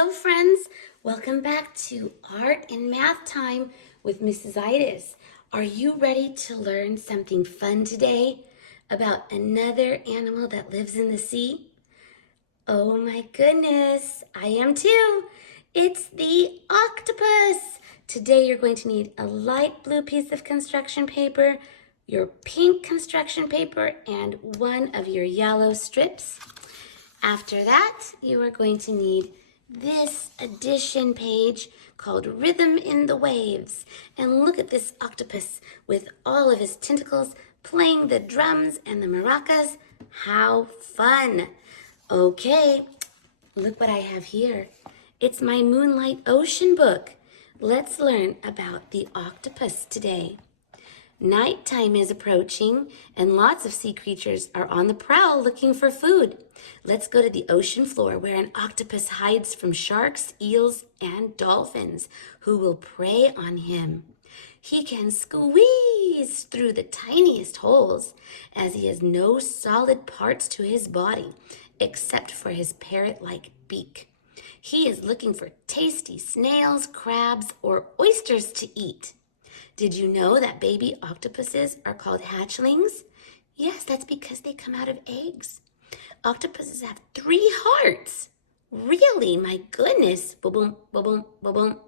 Hello friends, welcome back to Art and Math Time with Mrs. Itis. Are you ready to learn something fun today about another animal that lives in the sea? Oh my goodness, I am too. It's the octopus. Today you're going to need a light blue piece of construction paper, your pink construction paper, and one of your yellow strips. After that, you are going to need this addition page called Rhythm in the Waves. And look at this octopus with all of his tentacles playing the drums and the maracas. How fun! Okay, look what I have here. It's my Moonlight Ocean book. Let's learn about the octopus today. Nighttime is approaching, and lots of sea creatures are on the prowl looking for food. Let's go to the ocean floor where an octopus hides from sharks, eels, and dolphins who will prey on him. He can squeeze through the tiniest holes as he has no solid parts to his body except for his parrot-like beak. He is looking for tasty snails, crabs, or oysters to eat. Did you know that baby octopuses are called hatchlings? Yes, that's because they come out of eggs. Octopuses have 3 hearts. Really? My goodness. Boom, boom, boom, boom, boom.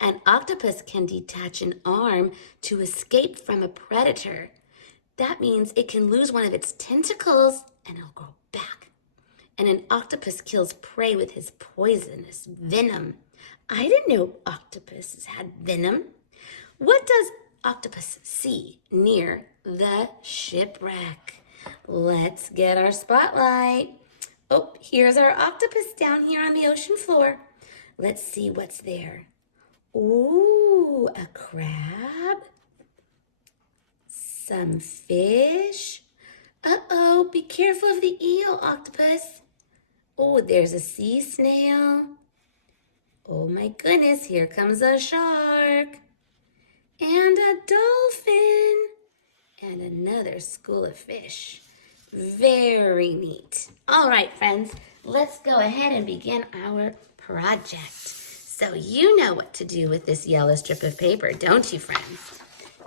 An octopus can detach an arm to escape from a predator. That means it can lose one of its tentacles and it'll grow back. And an octopus kills prey with his poisonous venom. I didn't know octopuses had venom. What does octopus see near the shipwreck? Let's get our spotlight. Oh, here's our octopus down here on the ocean floor. Let's see what's there. Ooh, a crab. Some fish. Uh-oh, be careful of the eel, octopus. Oh, there's a sea snail. Oh my goodness, here comes a shark. And a dolphin, and another school of fish. Very neat. All right, friends, let's go ahead and begin our project. So you know what to do with this yellow strip of paper, don't you, friends?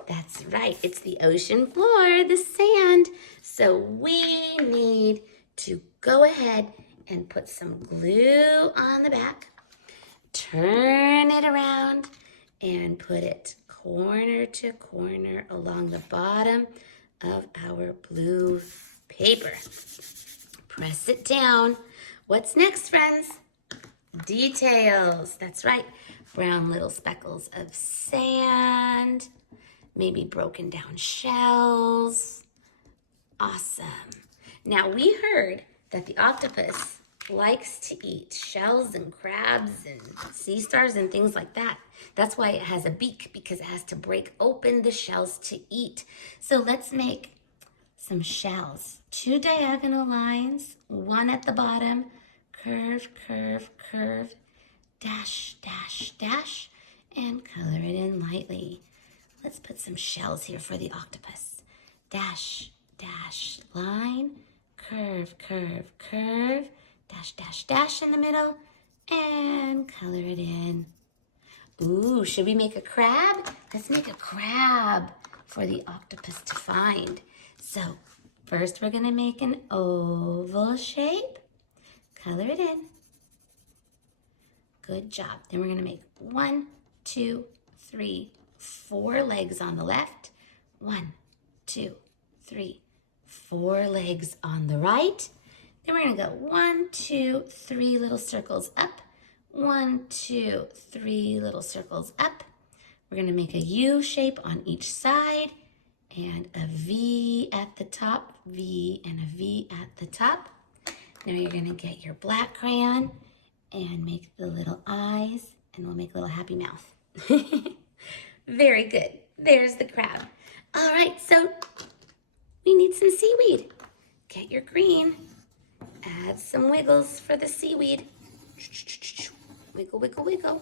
That's right, it's the ocean floor, the sand. So we need to go ahead and put some glue on the back, turn it around, and put it corner to corner along the bottom of our blue paper. Press it down. What's next, friends? Details. That's right. Brown little speckles of sand, maybe broken down shells. Awesome. Now we heard that the octopus likes to eat shells and crabs and sea stars and things like that. That's why it has a beak, because it has to break open the shells to eat. So let's make some shells. 2 diagonal lines, one at the bottom, curve, curve, curve, dash, dash, dash, and color it in lightly. Let's put some shells here for the octopus. Dash, dash, line, curve, curve, curve, dash, dash, dash in the middle, and color it in. Ooh, should we make a crab? Let's make a crab for the octopus to find. So first we're gonna make an oval shape. Color it in. Good job. Then we're gonna make 1, 2, 3, 4 legs on the left. 1, 2, 3, 4 legs on the right. Then we're gonna go 1, 2, 3 little circles up. 1, 2, 3 little circles up. We're gonna make a U shape on each side and a V at the top, V and a V at the top. Now you're gonna get your black crayon and make the little eyes, and we'll make a little happy mouth. Very good. There's the crab. All right, so we need some seaweed. Get your green. Add some wiggles for the seaweed. Wiggle, wiggle, wiggle.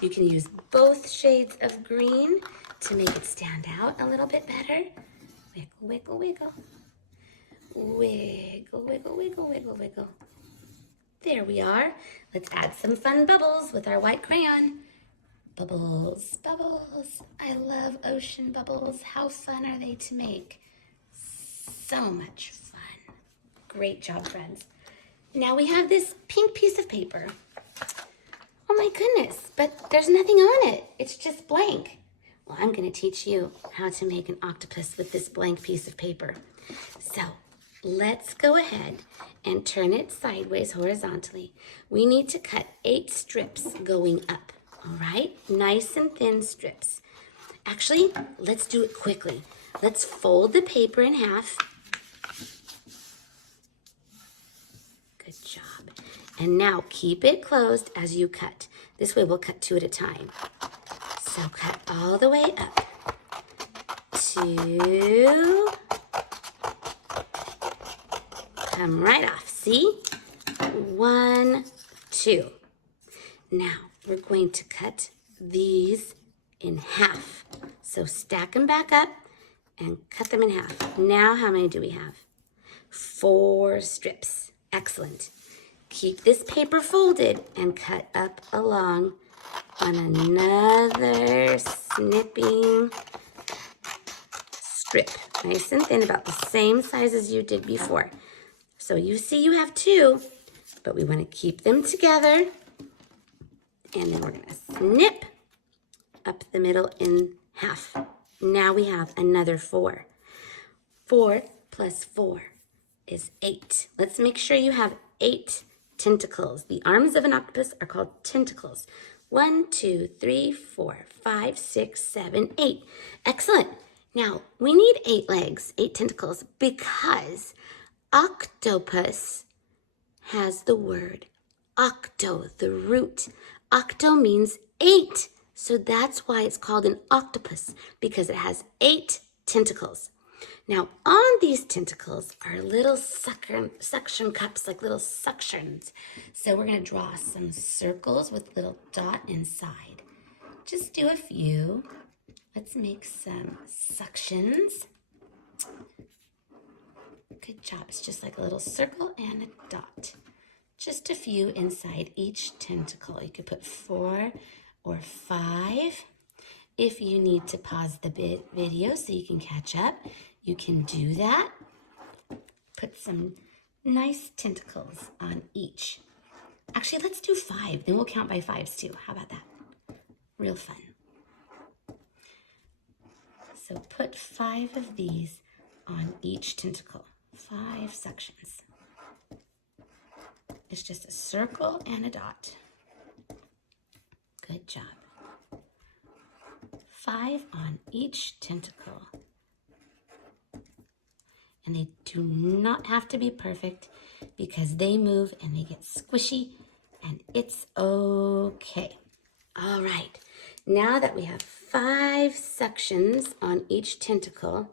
You can use both shades of green to make it stand out a little bit better. Wiggle, wiggle, wiggle. Wiggle, wiggle, wiggle, wiggle, wiggle. There we are. Let's add some fun bubbles with our white crayon. Bubbles, bubbles. I love ocean bubbles. How fun are they to make? So much fun. Great job, friends. Now we have this pink piece of paper. Oh my goodness, but there's nothing on it. It's just blank. Well, I'm going to teach you how to make an octopus with this blank piece of paper. So let's go ahead and turn it sideways horizontally. We need to cut 8 strips going up, all right? Nice and thin strips. Actually, let's do it quickly. Let's fold the paper in half. Good job. And now keep it closed as you cut. This way we'll cut 2 at a time. So cut all the way up. 2. Come right off. See? 1, 2. Now we're going to cut these in half. So stack them back up and cut them in half. Now how many do we have? 4 strips. Excellent. Keep this paper folded and cut up along on another snipping strip. Nice and thin, about the same size as you did before. So you see you have 2, but we want to keep them together. And then we're going to snip up the middle in half. Now we have another 4. 4 plus 4 is 8. Let's make sure you have 8 tentacles. The arms of an octopus are called tentacles. 1, 2, 3, 4, 5, 6, 7, 8. Excellent. Now, we need 8 legs, 8 tentacles, because octopus has the word octo, the root. Octo means 8. So that's why it's called an octopus, because it has 8 tentacles. Now, on these tentacles are little suction cups, like little suctions. So we're going to draw some circles with little dot inside. Just do a few. Let's make some suctions. Good job. It's just like a little circle and a dot. Just a few inside each tentacle. You could put 4 or 5. If you need to pause the video so you can catch up, you can do that. Put some nice tentacles on each. Actually, let's do 5. Then we'll count by 5s too. How about that? Real fun. So put 5 of these on each tentacle. 5 sections. It's just a circle and a dot. Good job. 5 on each tentacle. And they do not have to be perfect because they move and they get squishy and it's okay. All right, now that we have 5 sections on each tentacle,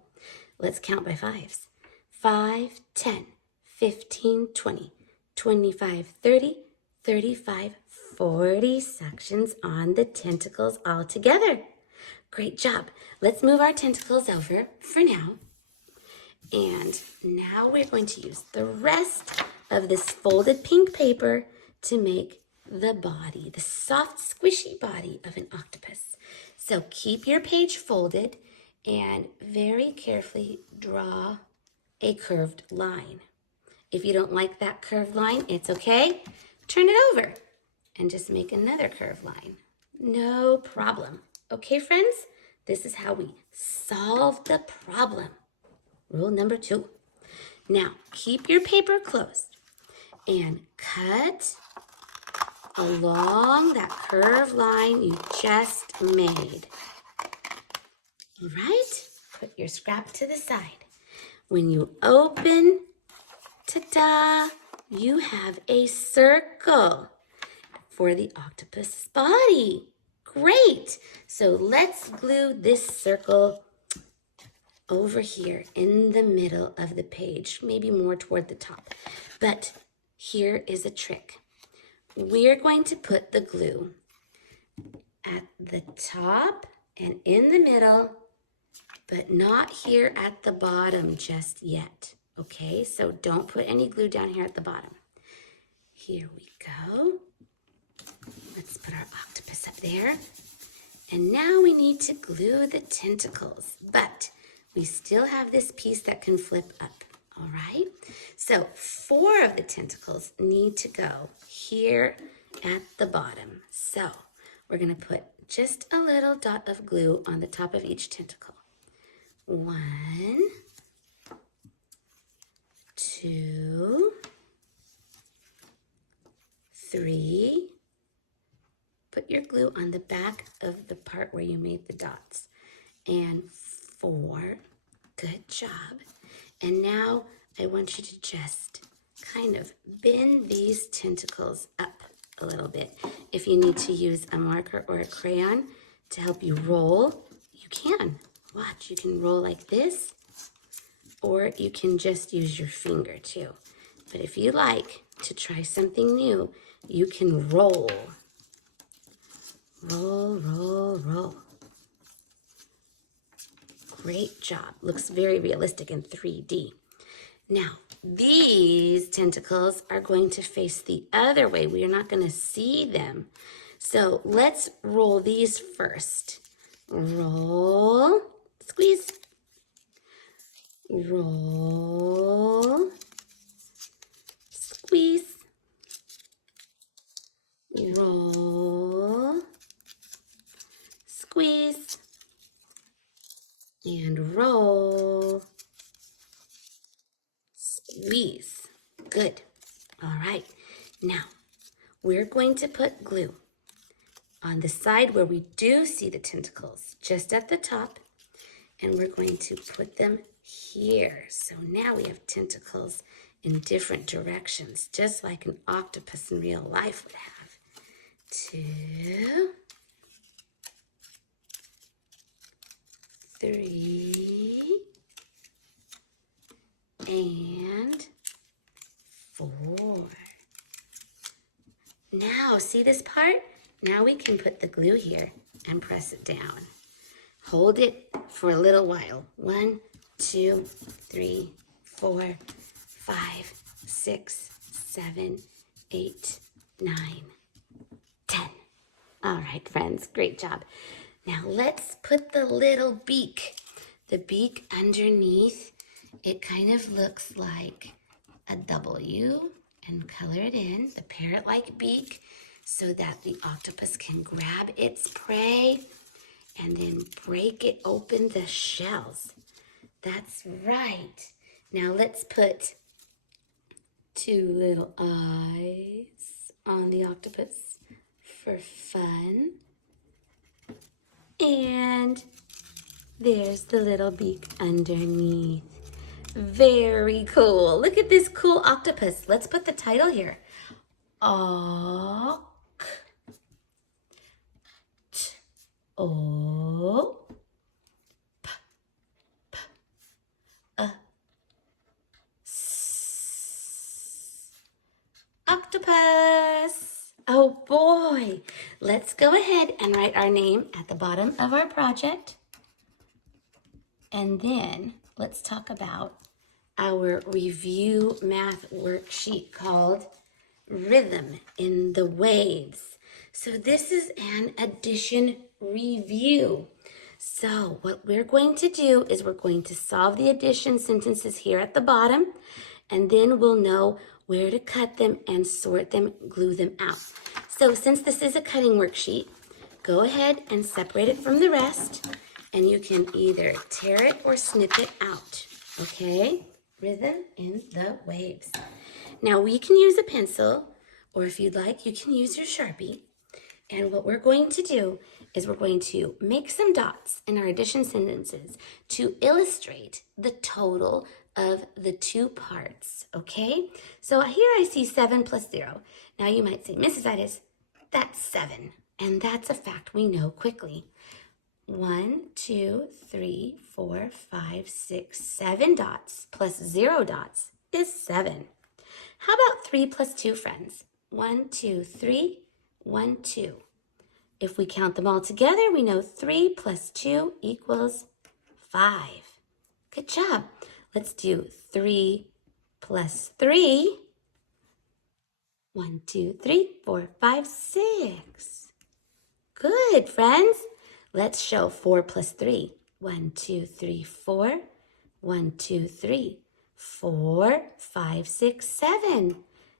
let's count by 5s. 5, 10, 15, 20, 25, 30, 35, 40 sections on the tentacles all together. Great job. Let's move our tentacles over for now. And now we're going to use the rest of this folded pink paper to make the body, the soft, squishy body of an octopus. So keep your page folded and very carefully draw a curved line. If you don't like that curved line, it's okay. Turn it over and just make another curved line. No problem. Okay, friends? This is how we solve the problem. Rule number 2. Now, keep your paper closed and cut along that curved line you just made. All right? Put your scrap to the side. When you open, ta-da, you have a circle for the octopus body. Great. So let's glue this circle over here in the middle of the page, maybe more toward the top. But here is a trick. We're going to put the glue at the top and in the middle, but not here at the bottom just yet. Okay, so don't put any glue down here at the bottom. Here we go. Let's put our octopus up there. And now we need to glue the tentacles, but we still have this piece that can flip up, all right? So 4 of the tentacles need to go here at the bottom. So we're gonna put just a little dot of glue on the top of each tentacle. 1, 2, 3. Put your glue on the back of the part where you made the dots. And 4, good job. And now I want you to just kind of bend these tentacles up a little bit. If you need to use a marker or a crayon to help you roll, you can. Watch, you can roll like this, or you can just use your finger too. But if you like to try something new, you can roll. Roll, roll, roll. Great job. Looks very realistic in 3D. Now, these tentacles are going to face the other way. We are not going to see them. So let's roll these first. Roll, squeeze, roll, squeeze, roll, squeeze, and roll, squeeze. Good. All right. Now, we're going to put glue on the side where we do see the tentacles, just at the top, and we're going to put them here. So now we have tentacles in different directions, just like an octopus in real life would have. 2, 3, and 4. Now, see this part? Now we can put the glue here and press it down. Hold it for a little while. 1, 2, 3, 4, 5, 6, 7, 8, 9, 10. All right, friends, great job. Now let's put the little beak. The beak underneath, it kind of looks like a W, and color it in, the parrot-like beak, so that the octopus can grab its prey and then break it open the shells. That's right. Now let's put 2 little eyes on the octopus for fun. And there's the little beak underneath. Very cool. Look at this cool octopus. Let's put the title here. Octopus. Oh boy. Let's go ahead and write our name at the bottom of our project. And then let's talk about our review math worksheet called Rhythm in the Waves. So this is an addition review. So what we're going to do is we're going to solve the addition sentences here at the bottom, and then we'll know where to cut them and sort them, glue them out. So since this is a cutting worksheet, go ahead and separate it from the rest, and you can either tear it or snip it out, okay? Rhythm in the Waves. Now we can use a pencil, or if you'd like, you can use your Sharpie. And what we're going to do is we're going to make some dots in our addition sentences to illustrate the total of the 2 parts, okay? So here I see 7 plus 0. Now you might say, Mrs. Itis, that's 7. And that's a fact we know quickly. 1, 2, 3, 4, 5, 6, 7 dots plus 0 dots is 7. How about 3 plus 2, friends? 1, 2, 3, 1, 2. If we count them all together, we know 3 plus 2 equals 5. Good job. Let's do 3 plus 3. 1, 2, 3, 4, 5, 6. Good, friends. Let's show 4 plus 3. 1, 2, 3, 4. 1, 2, 3, 4, 5, 6, 7.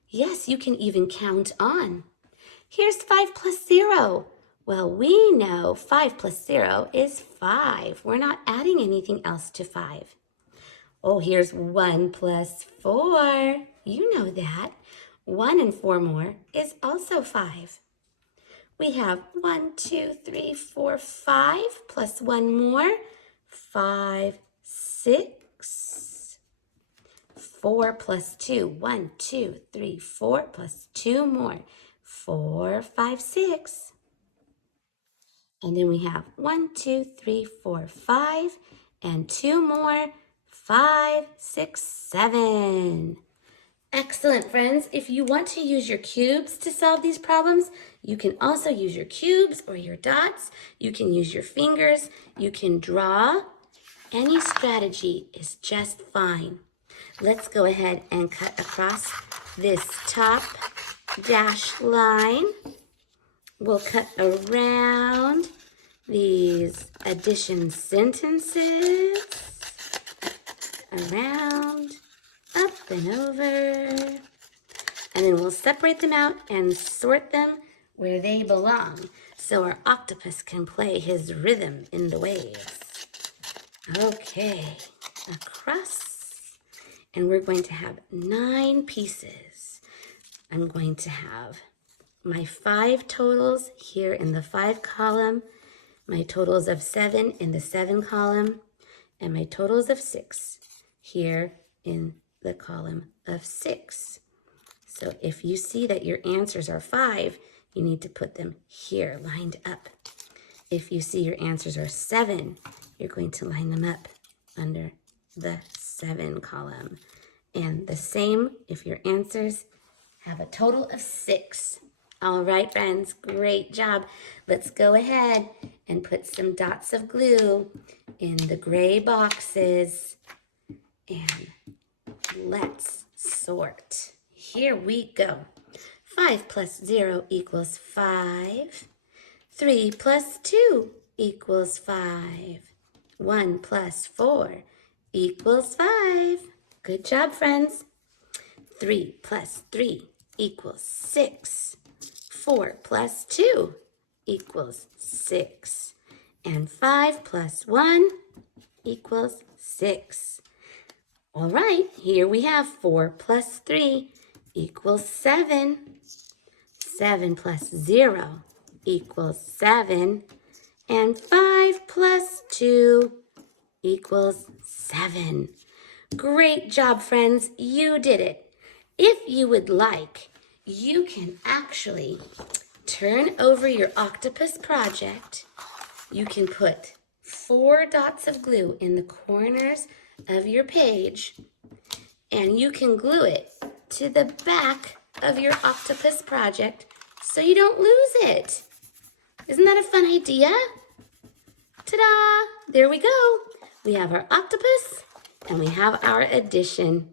Yes, you can even count on. Here's 5 plus 0. Well, we know 5 plus 0 is 5. We're not adding anything else to 5. Oh, here's 1 plus 4. You know that. 1 and 4 more is also 5. We have 1, 2, 3, 4, 5 plus 1 more, 5, 6. 4 plus 2, 1, 2, 3, 4 plus 2 more, 4, 5, 6. And then we have 1, 2, 3, 4, 5, and 2 more, 5, 6, 7. Excellent, friends. If you want to use your cubes to solve these problems, you can also use your cubes or your dots. You can use your fingers. You can draw. Any strategy is just fine. Let's go ahead and cut across this top dash line. We'll cut around these addition sentences, around, up and over, and then we'll separate them out and sort them where they belong so our octopus can play his rhythm in the waves. Okay, across, and we're going to have 9 pieces. I'm going to have my 5 totals here in the 5 column, my totals of 7 in the 7 column, and my totals of 6 here in the column of 6. So if you see that your answers are 5, you need to put them here lined up. If you see your answers are 7, you're going to line them up under the 7 column. And the same if your answers have a total of 6. All right, friends, great job. Let's go ahead and put some dots of glue in the gray boxes and let's sort. Here we go. 5 plus 0 equals 5. 3 plus 2 equals 5. 1 plus 4 equals 5. Good job, friends. 3 plus 3 equals 6. 4 plus 2 equals 6. And 5 plus 1 equals 6. All right, here we have 4 plus 3 equals 7. 7 plus 0 equals 7. And 5 plus 2 equals 7. Great job, friends. You did it. If you would like, you can actually turn over your octopus project. You can put 4 dots of glue in the corners of your page, and you can glue it to the back of your octopus project so you don't lose it. Isn't that a fun idea? Ta-da! There we go. We have our octopus and we have our addition.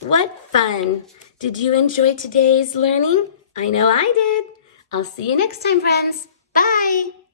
What fun! Did you enjoy today's learning? I know I did. I'll see you next time, friends. Bye!